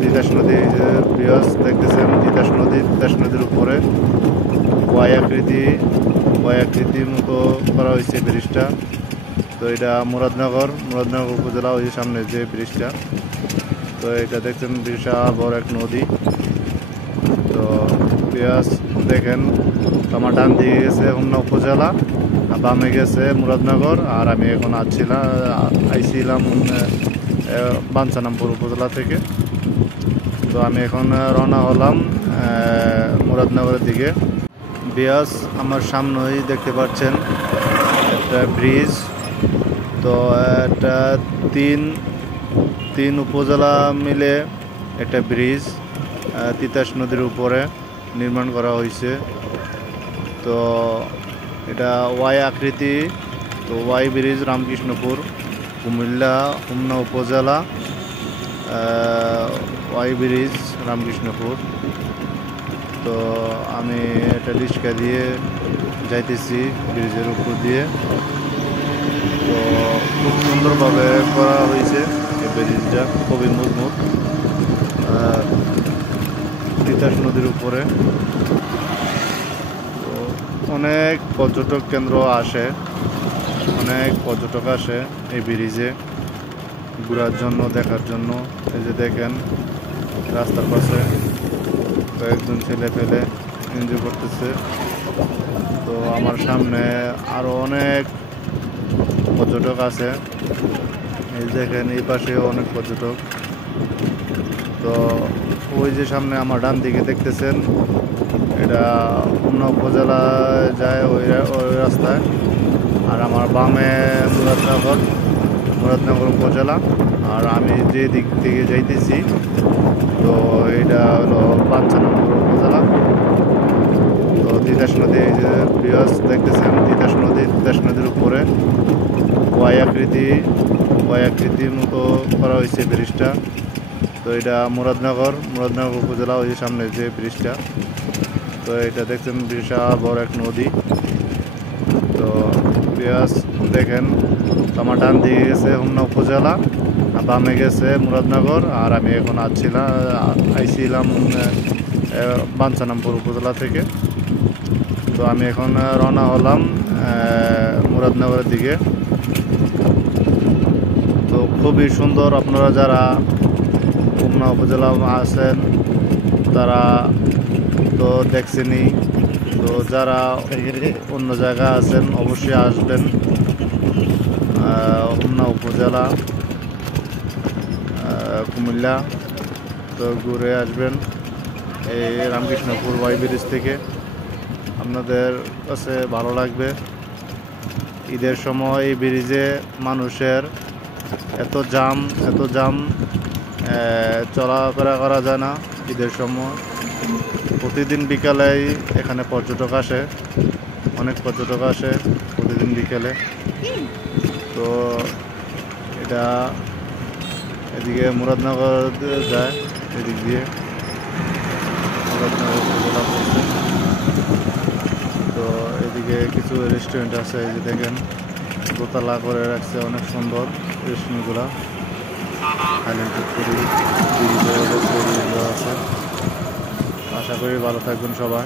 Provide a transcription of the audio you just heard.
তিতাস নদী যে ব্রিজ দেখতেছেন, তিতাস নদীর উপরে ওয়াই আকৃতির মতো করা হয়েছে ব্রিজটা। তো এটা মুরাদনগর উপজেলা, ওই সামনে যে ব্রিজটা। তো এটা দেখছেন বিশাল বড় এক নদী। তো ব্রিজ দেখেন, আমার ডান দিকে গেছে হোমনা উপজেলা, বামে গেছে মুরাদনগর, আর আমি এখন আইছিলাম বাঞ্ছারামপুর উপজেলা থেকে। তো আমি এখন রওনা হলাম মুরাদনগরের দিকে। ব্রিজ আমার সামনেই দেখতে পাচ্ছেন একটা ব্রিজ। তো এটা তিন উপজেলা মিলে একটা ব্রিজ তিতাস নদীর উপরে নির্মাণ করা হয়েছে। তো এটা ওয়াই আকৃতি। তো ওয়াই ব্রিজ রামকৃষ্ণপুর, কুমিল্লা হোমনা উপজেলা, ওয়াই ব্রিজ রামকৃষ্ণপুর। তো আমি একটা রিক্সা দিয়ে যাইতেছি ব্রিজের উপর দিয়ে। তো খুব সুন্দরভাবে করা হয়েছে এই ব্রিজটা, খুবই মজবুত তিতাস নদীর উপরে। তো অনেক পর্যটক কেন্দ্র আসে, অনেক পর্যটক আসে এই ব্রিজে ঘোরার জন্য, দেখার জন্য। এই যে দেখেন রাস্তার পাশে কয়েকজন ছেলে পেলে এনজয় করতেছে। তো আমার সামনে আরো অনেক পর্যটক আছে, এই দেখেন এই পাশে অনেক পর্যটক। তো ওই যে সামনে আমার ডান দিকে দেখতেছেন, এটা হোমনা উপজেলায় যায় ওই রাস্তায়। আর আমার বামে মুরাদনগর উপজেলা, আর আমি যে দিক থেকে যাইতেছি তো এটা হলো বাঞ্ছারামপুর উপজেলা। তো তিতাস নদী, এই যে ব্রিজ দেখতেছেন, তিতাস নদীর উপরে ওয়াই আকৃতির মতো করা হয়েছে ব্রিজটা। তো এটা মুরাদনগর উপজেলা, ওই সামনে যে ব্রিজটা। তো এটা দেখছেন বিশাল বড় এক নদী। তো ব্রিজ দেখেন, আমার ডান দিকে গেছে হোমনা উপজেলা, বামে গেছে মুরাদনগর, আর আমি এখন আইছিলাম বাঞ্ছারামপুর উপজেলা থেকে। তো আমি এখন রওনা হলাম মুরাদনগরের দিকে। তো খুবই সুন্দর, আপনারা যারা হোমনা উপজেলা আছেন তারা তো দেখছেনই। তো যারা অন্য জায়গায় আছেন অবশ্যই আসবেন হোমনা উপজেলা, কুমিল্লা। তো ঘুরে আসবেন এই রামকৃষ্ণপুর ওয়াই ব্রিজ থেকে, আপনাদের কাছে ভালো লাগবে। ঈদের সময় এই ব্রিজে মানুষের এত জাম, চলাফেরা করা যায় না ঈদের সময়। প্রতিদিন বিকালেই এখানে পর্যটক আসে, অনেক পর্যটক আসে প্রতিদিন বিকেলে। তো এটা এদিকে মুরাদনগর যায়, এদিক দিয়ে মুরাদনগর উপজেলা পড়ছে। তো এদিকে কিছু রেস্টুরেন্ট আছে, এই যে দেখেন দোতলা করে রাখছে, অনেক সুন্দর রেস্টুরেন্টগুলা। হাইল্যান্ড পুকুরি আছে। আশা করি ভালো থাকবেন সবাই।